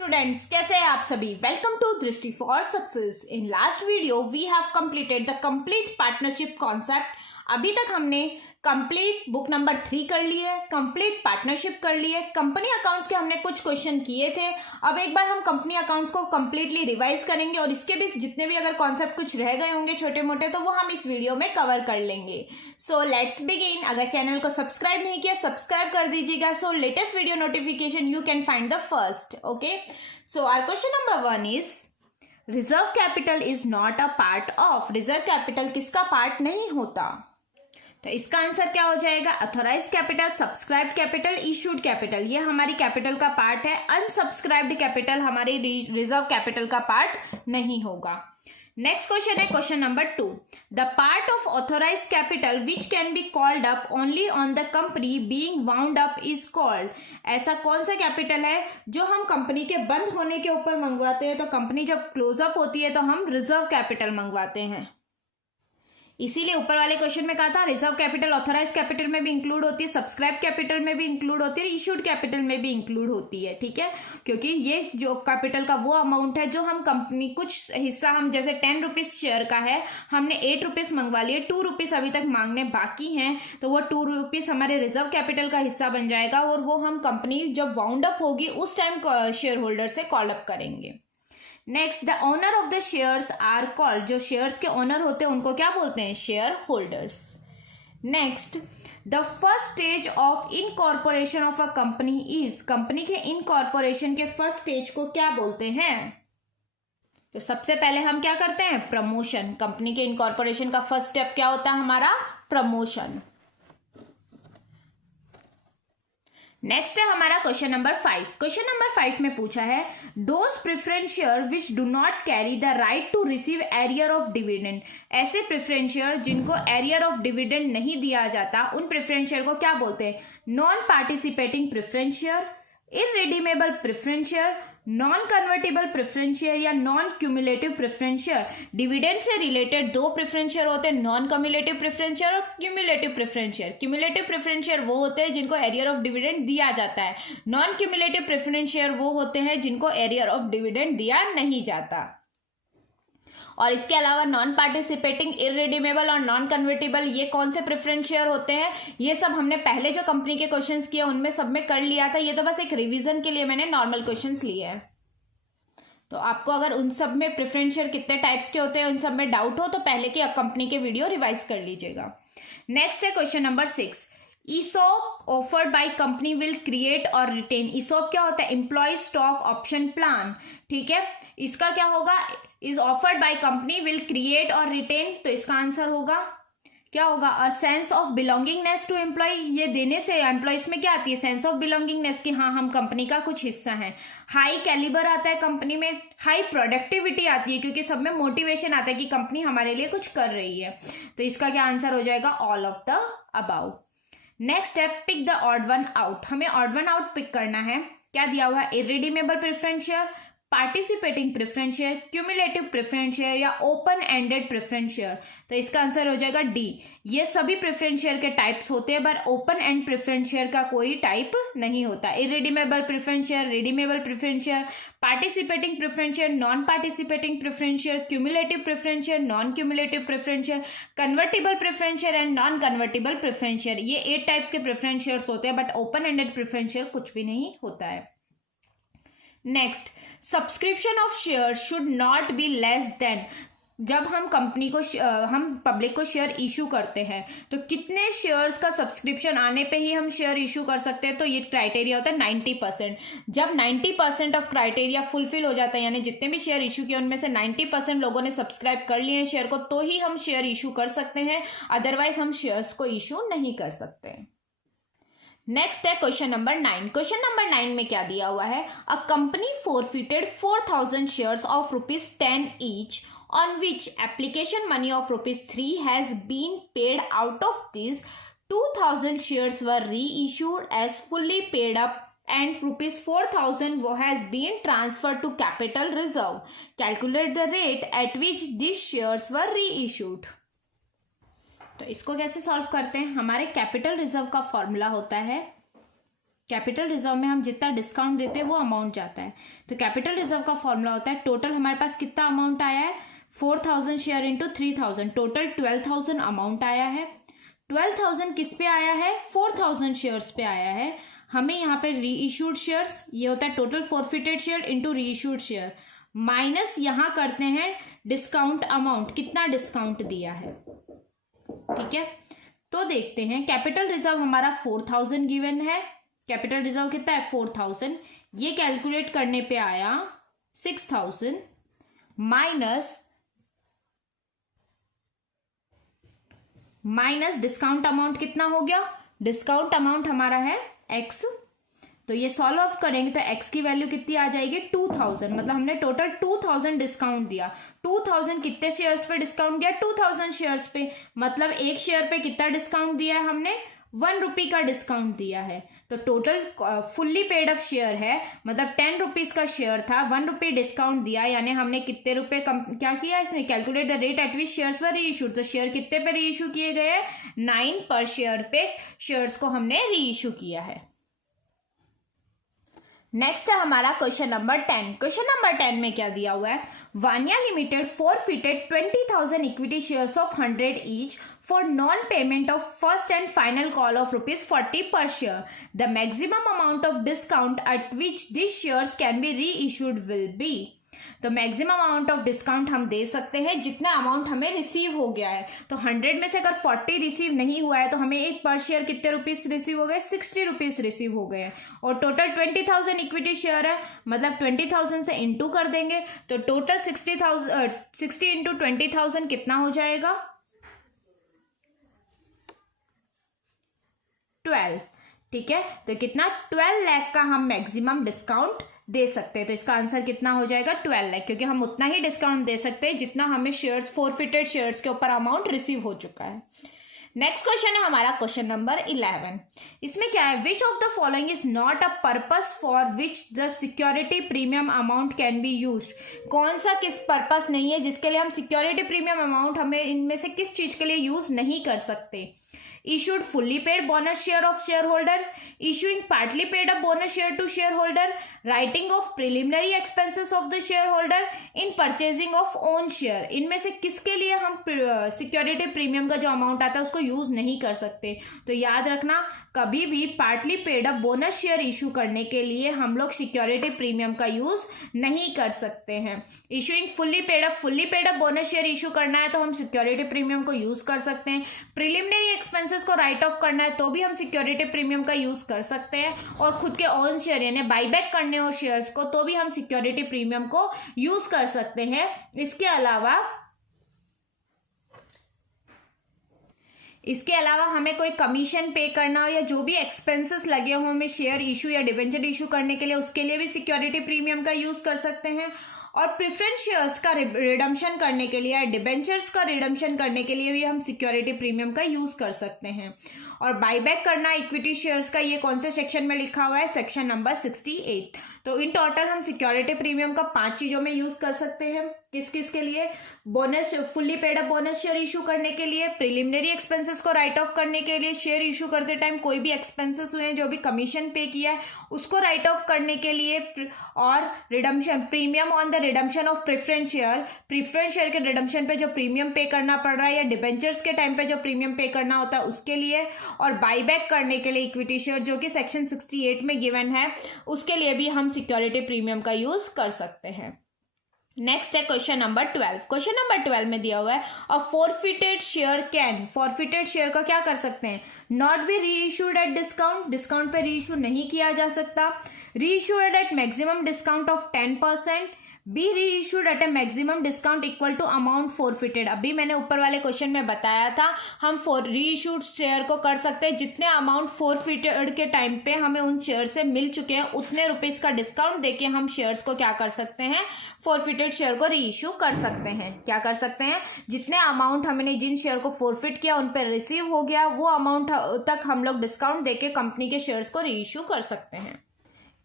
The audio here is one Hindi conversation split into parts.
स्टूडेंट्स, कैसे हैं आप सभी। Welcome to Drishti for success. In last video we have completed the complete partnership concept. अभी तक हमने कंप्लीट बुक नंबर 3 कर ली है, कंप्लीट पार्टनरशिप कर ली है, कंपनी अकाउंट्स के हमने कुछ क्वेश्चन किए थे। अब एक बार हम कंपनी अकाउंट्स को कंप्लीटली रिवाइज करेंगे और इसके भी जितने भी अगर कॉन्सेप्ट कुछ रह गए होंगे छोटे मोटे, तो वो हम इस वीडियो में कवर कर लेंगे। So let's begin. अगर चैनल को सब्सक्राइब नहीं किया, सब्सक्राइब कर दीजिएगा। So latest video notification you can find the first. Okay, so our question number 1 is reserve capital is not a part of. Reserve capital किसका पार्ट नहीं होता? तो इसका आंसर क्या हो जाएगा? Authorise capital, subscribe capital, issued capital. ये हमारी कैपिटल का पार्ट है। अनसब्सक्राइब्ड कैपिटल हमारी रिजर्व कैपिटल का पार्ट नहीं होगा। नेक्स्ट क्वेश्चन है question number 2। The part of authorise capital which can be called up only on the company being wound up is called. ऐसा कौन सा कैपिटल है जो हम कंपनी के बंद होने के ऊपर मंगवाते हैं? तो कंपनी जब क्लोज अप होती है तो हम रिजर्व कैपिटल मंगवाते हैं। इसीलिए ऊपर वाले क्वेश्चन में कहा था रिजर्व कैपिटल ऑथोराइज कैपिटल में भी इंक्लूड होती है, सब्सक्राइब कैपिटल में भी इंक्लूड होती है, इशूड कैपिटल में भी इंक्लूड होती है। ठीक है, क्योंकि ये जो कैपिटल का वो अमाउंट है जो हम कंपनी, कुछ हिस्सा हम जैसे 10 रुपीज शेयर का है, हमने 8 रुपीज मंगवा लिए, 2 रुपीज अभी तक मांगने बाकी हैं, तो वो 2 रुपीज हमारे रिजर्व कैपिटल का हिस्सा बन जाएगा और वो हम कंपनी जब वाउंड अप होगी उस टाइम शेयर होल्डर से कॉल अप करेंगे। Next, the owner of the shares are called. जो शेयर्स के ओनर होते हैं उनको क्या बोलते हैं? Share holders. Next, the first stage of incorporation of a company is. Company के इनकॉर्पोरेशन के फर्स्ट स्टेज को क्या बोलते हैं? तो सबसे पहले हम क्या करते हैं? प्रमोशन। कंपनी के इनकॉर्पोरेशन का फर्स्ट स्टेप क्या होता है? हमारा प्रमोशन। नेक्स्ट है हमारा क्वेश्चन नंबर 5। क्वेश्चन नंबर 5 में पूछा है those preference share which do not carry the right to receive arrear of dividend. ऐसे प्रेफरेंस शेयर जिनको एरियर ऑफ डिविडेंड नहीं दिया जाता, उन प्रेफरेंस शेयर को क्या बोलते हैं? Non participating preference share, irredeemable preference share, non convertible preference share या non cumulative preference share. Dividend से रिलेटेड दो प्रेफरेंस शेयर होते हैं, नॉन कम्युलेटिव प्रेफरेंस शेयर और cumulative preference share. Cumulative preference share वो होते हैं जिनको एरियर ऑफ डिविडेंड दिया जाता है, नॉन क्यूमुलेटिव प्रेफरेंस शेयर वो होते हैं जिनको एरियर ऑफ डिविडेंड दिया नहीं जाता। और इसके अलावा नॉन पार्टिसिपेटिंग, इररिडीमेबल और नॉन कन्वर्टेबल, ये कौन से प्रेफरेंस शेयर होते हैं? ये सब हमने पहले जो कंपनी के क्वेश्चंस किए उनमें सब में कर लिया था। ये तो बस एक रिवीजन के लिए मैंने नॉर्मल क्वेश्चंस लिए हैं। तो आपको अगर उन सब में प्रेफरेंस शेयर कितने टाइप्स के होते हैं उन सब में डाउट हो तो पहले की कंपनी के वीडियो रिवाइज कर लीजिएगा। नेक्स्ट है question number 6। ESOP offered by company will create और रिटेन। ESOP क्या होता है? Employ stock option plan. ठीक है, इसका क्या होगा? Is offered by company will create और रिटेन। तो इसका आंसर होगा क्या होगा? A sense of belongingness to employ. ये देने से एम्प्लॉयज में क्या आती है? सेंस ऑफ बिलोंगिंगनेस कि हाँ हम कंपनी का कुछ हिस्सा है। हाई कैलिबर आता है कंपनी में, हाई प्रोडक्टिविटी आती है क्योंकि सब में मोटिवेशन आता है कि कंपनी हमारे लिए कुछ कर रही है। तो इसका क्या आंसर हो जाएगा? All of the above. Next है pick the odd one out. हमें ऑड वन आउट पिक करना है। क्या दिया हुआ है? Irredeemable preference share, participating preference share, cumulative preference share या ओपन एंडेड प्रेफरेंस शेयर। तो इसका आंसर हो जाएगा डी। ये सभी प्रेफरेंस शेयर के टाइप्स होते हैं पर ओपन एंड प्रेफरेंस शेयर का कोई टाइप नहीं होता। Irredeemable preference share, redeemable preference share, participating preference share, non participating preference share, cumulative preference share, non cumulative preference share, convertible preference share and non convertible preference share. ये 8 टाइप्स के प्रेफरेंस शेयर्स होते हैं but open ended preference share कुछ भी नहीं होता है। Next, subscription of share should not be less than. जब हम कंपनी को हम पब्लिक को शेयर इशू करते हैं तो कितने शेयर्स का सब्सक्रिप्शन आने पे ही हम शेयर इशू कर सकते हैं? तो ये क्राइटेरिया होता है 90%। जब 90% ऑफ क्राइटेरिया फुलफिल हो जाता है, यानी जितने भी शेयर इशू किए उनमें से 90% लोगों ने सब्सक्राइब कर लिए हैं शेयर को, तो ही हम शेयर इशू कर सकते हैं, अदरवाइज हम शेयर्स को इशू नहीं कर सकते। नेक्स्ट है क्वेश्चन नंबर 9। क्वेश्चन नंबर 9 में क्या दिया हुआ है? A company forfeited 4000 shares of ₹10 each on which application money of ₹3 has been paid. Out of this, 2000 shares were reissued as fully paid up and ₹4,000 has been transferred to capital reserve. Calculate the rate at which these shares were reissued. तो इसको कैसे सॉल्व करते हैं? हमारे कैपिटल रिजर्व का फॉर्मूला होता है कैपिटल रिजर्व में हम जितना डिस्काउंट देते हैं वो अमाउंट जाता है। तो कैपिटल रिजर्व का फॉर्मूला होता है टोटल हमारे पास कितना अमाउंट आया है 4000 शेयर इंटू 3000, टोटल 12000 अमाउंट आया है। 12000 किस पे आया है 4000 शेयर्स पे आया है। हमें यहाँ पे री इशूड शेयर्स ये होता है टोटल फॉरफिटेड शेयर इंटू री इशूड शेयर माइनस यहाँ करते हैं डिस्काउंट अमाउंट, कितना डिस्काउंट दिया है। ठीक है, तो देखते हैं कैपिटल रिजर्व हमारा 4000 गिवन है। कैपिटल रिजर्व कितना है 4000, ये कैलकुलेट करने पे आया 6000 माइनस डिस्काउंट अमाउंट कितना हो गया, डिस्काउंट अमाउंट हमारा है x, तो ये सॉल्व ऑफ करेंगे तो x की वैल्यू कितनी आ जाएगी 2000, मतलब हमने टोटल 2000 डिस्काउंट दिया। 2000 कितने शेयर्स पे डिस्काउंट दिया 2000 शेयर्स पे, मतलब एक शेयर पे कितना डिस्काउंट दिया है हमने 1 रुपी का डिस्काउंट दिया है। तो total fully paid up share है, मतलब 10 रुपीज का शेयर था, 1 रुपी डिस्काउंट दिया, यानी हमने कितने रुपए क्या किया इसमें calculate the rate at which shares वर री इशूड। तो शेयर कितने पे री इशू किए गए हैं 9 पर शेयर पे शेयर्स को हमने री इशू किया है। नेक्स्ट है हमारा क्वेश्चन नंबर 10। क्वेश्चन नंबर 10 में क्या दिया हुआ है, Vaniya limited forfeited 20,000 equity shares of 100 each for non-payment of first and final call of ₹40 per share. The maximum amount of discount at which these shares can be reissued will be. तो मैक्सिमम अमाउंट ऑफ डिस्काउंट हम दे सकते हैं जितना अमाउंट हमें रिसीव हो गया है। तो 100 में से अगर 40 रिसीव नहीं हुआ है तो हमें एक पर शेयर कितने रुपीस रिसीव हो गए 60 रुपीस रिसीव हो गए, और टोटल 20,000 इक्विटी शेयर है, मतलब 20,000 से इंटू कर देंगे तो टोटल 60 इंटू 20,000 कितना हो जाएगा 12। ठीक है, तो कितना 12 लाख का हम मैक्सिमम डिस्काउंट दे सकते हैं। तो इसका आंसर कितना हो जाएगा 12 लाख, क्योंकि हम उतना ही डिस्काउंट दे सकते हैं जितना हमें शेयर्स फॉरफिटेड शेयर्स के ऊपर अमाउंट रिसीव हो चुका है। नेक्स्ट क्वेश्चन है हमारा क्वेश्चन नंबर 11। इसमें क्या है, which of the following is not a purpose for which the security premium amount can be used. कौन सा किस पर्पस नहीं है जिसके लिए हम सिक्योरिटी प्रीमियम अमाउंट हमें इनमें से किस चीज के लिए यूज नहीं कर सकते। Issued fully paid bonus share of shareholder, issuing partly paid up bonus share to shareholder, writing of preliminary expenses of the shareholder in purchasing of own share। इनमें से किसके लिए हम सिक्योरिटी प्रीमियम का जो अमाउंट आता है उसको यूज नहीं कर सकते। तो याद रखना कभी भी partly paid up bonus share issue करने के लिए हम लोग सिक्योरिटी प्रीमियम का यूज नहीं कर सकते हैं। Issuing fully paid up bonus share issue करना है तो हम सिक्योरिटी प्रीमियम को यूज कर सकते हैं। प्रिलिमिनरी एक्सपेंसेस को राइट ऑफ करना है तो भी हम सिक्योरिटी प्रीमियम का यूज कर सकते हैं, और खुद के ओन शेयर यानी बाईबैक करने हो शेयर्स को तो भी हम सिक्योरिटी प्रीमियम को यूज कर सकते हैं। इसके अलावा हमें कोई कमीशन पे करना हो या जो भी एक्सपेंसेस लगे हो हमें शेयर इशू या डिबेंचर इशू करने के लिए, उसके लिए भी सिक्योरिटी प्रीमियम का यूज कर सकते हैं। और प्रेफरेंस शेयर्स का रिडम्पशन करने के लिए, डिबेंचर्स का रिडम्पशन करने के लिए भी हम सिक्योरिटी प्रीमियम का यूज कर सकते हैं। और बाईबैक करना इक्विटी शेयर्स का, ये कौन से सेक्शन में लिखा हुआ है, सेक्शन नंबर 68। तो इन टोटल हम सिक्योरिटी प्रीमियम का 5 चीजों में यूज कर सकते हैं। किस किस के लिए, bonus fully paid up bonus share issue करने के लिए, प्रिलिमिनरी एक्सपेंसेस को राइट ऑफ करने के लिए, शेयर इशू करते टाइम कोई भी एक्सपेंसेस हुए हैं जो भी कमीशन पे किया है उसको राइट ऑफ करने के लिए, और redemption premium on the redemption of preference share के रिडम्पशन पे जो प्रीमियम पे करना पड़ रहा है या डिबेंचर्स के टाइम पे जो प्रीमियम पे करना होता है उसके लिए, और बाईबैक करने के लिए इक्विटी शेयर जो कि सेक्शन 68 में गिवन है उसके लिए भी हम सिक्योरिटी प्रीमियम का यूज कर सकते हैं। नेक्स्ट है क्वेश्चन नंबर 12। क्वेश्चन नंबर 12 में दिया हुआ है a forfeited share can, forfeited share का क्या कर सकते हैं, not be reissued at discount, discount पे री इशू नहीं किया जा सकता, reissued at maximum discount of 10%, be reissued at a maximum discount equal to amount forfeited. अभी मैंने ऊपर वाले क्वेश्चन में बताया था हम री इशूड शेयर को कर सकते हैं जितने अमाउंट फॉरफिटेड के टाइम पे हमें उन शेयर से मिल चुके हैं उतने रुपीज का डिस्काउंट देके हम शेयर्स को क्या कर सकते हैं, फॉरफिटेड शेयर को री इशू कर सकते हैं। क्या कर सकते हैं, जितने अमाउंट हमने जिन शेयर को फॉरफिट किया उन पर रिसीव हो गया वो अमाउंट तक हम लोग डिस्काउंट देके कंपनी के शेयर्स को री इशू कर सकते हैं।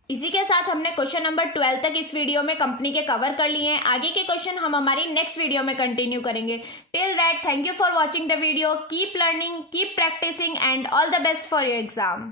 इसी के साथ हमने क्वेश्चन नंबर 12 तक इस वीडियो में कंपनी के कवर कर लिए हैं। आगे के क्वेश्चन हम हमारी नेक्स्ट वीडियो में कंटिन्यू करेंगे। Till that, thank you for watching the video, keep learning, keep practising and all the best for your exam.